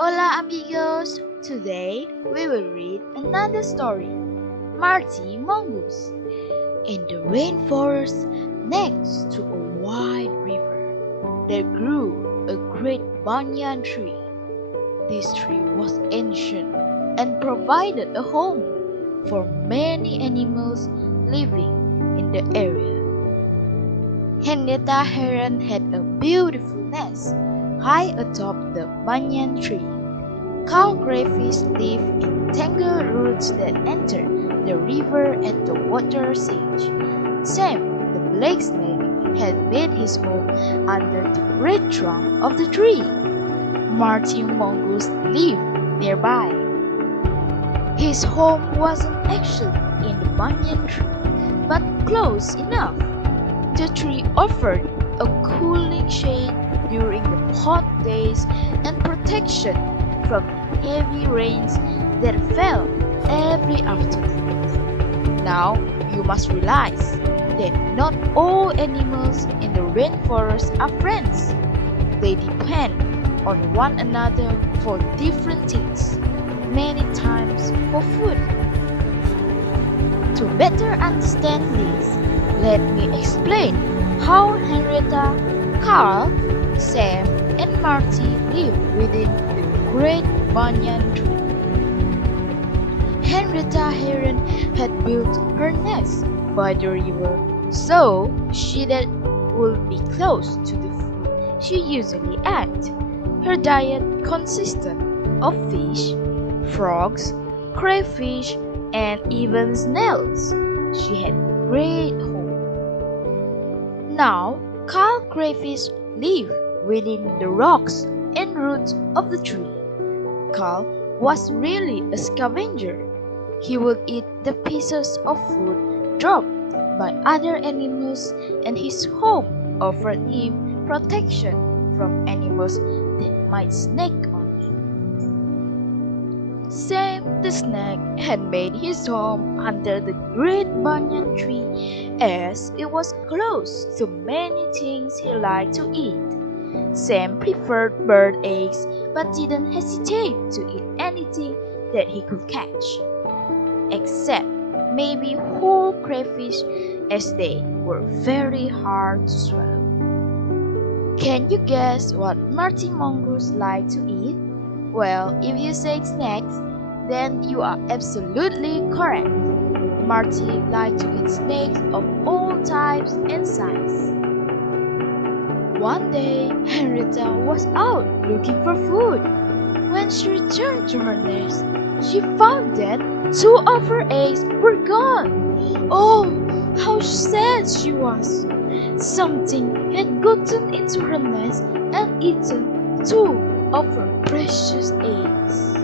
Hola amigos! Today we will read another story, Marty Mongoose. In the rainforest next to a wide river, there grew a great banyan tree. This tree was ancient and provided a home for many animals living in the area. Henrietta Heron had a beautiful nest high atop the banyan tree. Cow crayfish live in tangled roots that enter the river at the water's edge. Sam, the black snake, had made his home under the great trunk of the tree. Marty Mongoose lived nearby. His home wasn't actually in the banyan tree, but close enough. The tree offered a cooling shade during the hot days and protection from heavy rains that fell every afternoon. Now you must realize that not all animals in the rainforest are friends. They depend on one another for different things, many times for food. To better understand this, let me explain how Henrietta, Carl, Sam, and Marty live within the great banyan tree. Henrietta Heron had built her nest by the river so she that would be close to the food she usually ate. Her diet consisted of fish, frogs, crayfish, and even snails. She had a great home. Now, Carl crayfish live within the rocks and roots of the tree. Carl was really a scavenger. He would eat the pieces of food dropped by other animals, and his home offered him protection from animals that might snack on him. Sam the snake had made his home under the great banyan tree as it was close to many things he liked to eat. Sam preferred bird eggs but didn't hesitate to eat anything that he could catch, except maybe whole crayfish, as they were very hard to swallow. Can you guess what Marty Mongoose liked to eat? Well, if you say snakes, then you are absolutely correct. Marty liked to eat snakes of all types and sizes. One day, Henrietta was out looking for food. When she returned to her nest, she found that two of her eggs were gone. Oh, how sad she was! Something had gotten into her nest and eaten two of her precious eggs.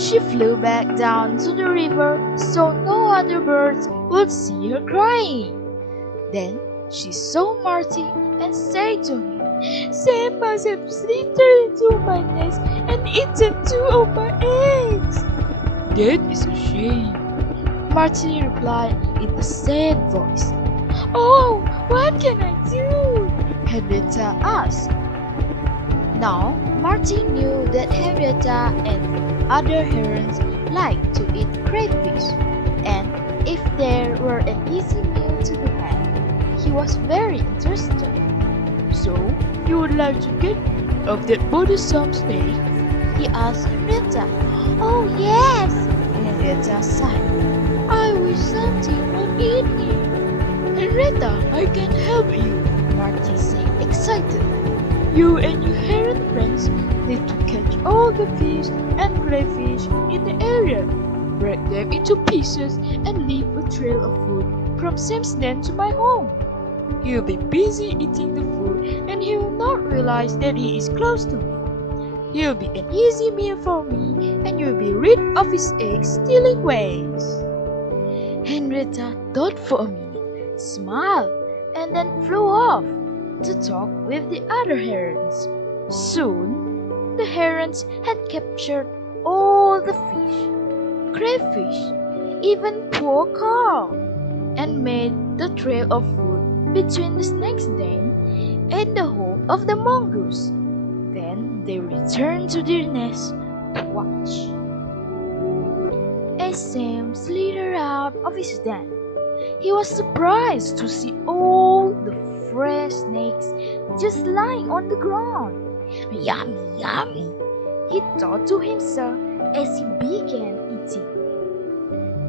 She flew back down to the river so no other birds would see her crying. Then she saw Marty and said to him, "Sam must have slipped into my nest and eaten two of my eggs." "That is a shame," Marty replied in a sad voice. "Oh, what can I do?" Henrietta asked. Now, Marty knew that Henrietta and other herons liked to eat crayfish, and if there were an easy meal to be had, he was very interested. "So, you would like to get rid of that bothersome snake?" he asked Henrietta. "Oh, yes," Henrietta sighed. "I wish something would eat him." "Henrietta, I can help you," Marty said excitedly. "You and your heron friends need to catch all the fish and crayfish in the area, break them into pieces, and leave a trail of food from Sam's den to my home. He'll be busy eating the food and he will not realize that he is close to me. He'll be an easy meal for me and you'll be rid of his egg-stealing ways." Henrietta thought for a minute, smiled, and then flew off to talk with the other herons. Soon, the herons had captured all the fish, crayfish, even poor Carl, and made the trail of food between the snake's den and the home of the mongoose. Then they returned to their nest to watch. As Sam slithered out of his den, he was surprised to see all the fresh snakes just lying on the ground. Yummy, yummy, he thought to himself as he began eating.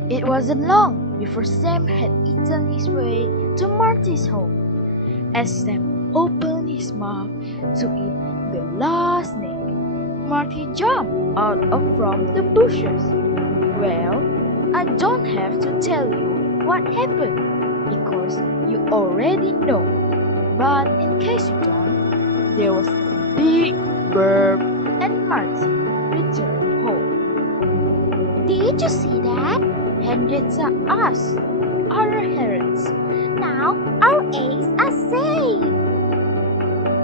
It wasn't long before Sam had eaten his way to Marty's home. As Sam opened his mouth to eat the last snake, Marty jumped out from the bushes. Well, I don't have to tell you what happened because you already know. But in case you don't, there was a big burp and Marty returned home. Did you see that? Henrietta asked other herons. Now our eggs are safe.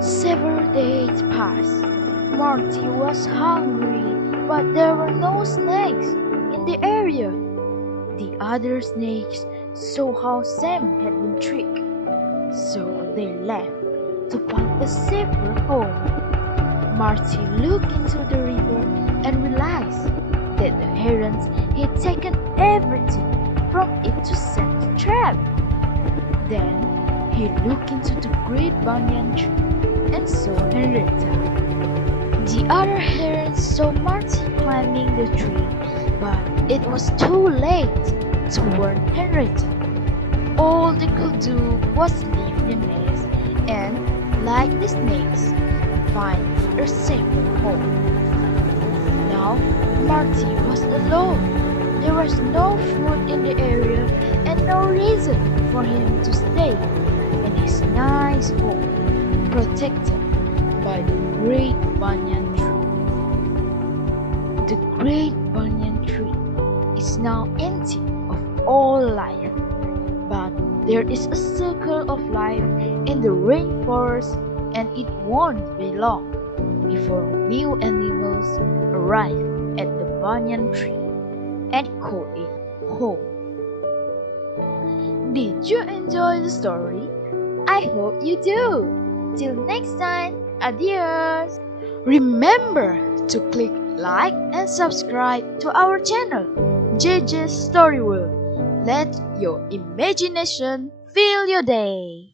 Several days passed. Marty was hungry, but there were no snakes in the area. The other snakes saw how Sam had been tricked, so they left to find a safer home. Marty looked into the river and realized that the herons had taken everything from it to set the trap. Then he looked into the great banyan tree and saw Henrietta. The other herons saw Marty climbing the tree, but it was too late to warn Henrietta. All they could do was leave the nest and, like the snakes, find a safer home. Now Marty was alone. There was no food in the area and no reason for him to stay in his nice home, protected by the great banyan tree. The great banyan tree is now empty of all life, but there is a circle of life in the rainforest, and it won't be long before new animals arrive at the banyan tree and call it home. Did you enjoy the story? I hope you do. Till next time, adios. Remember to click like and subscribe to our channel, JJ's Story World. Let your imagination fill your day.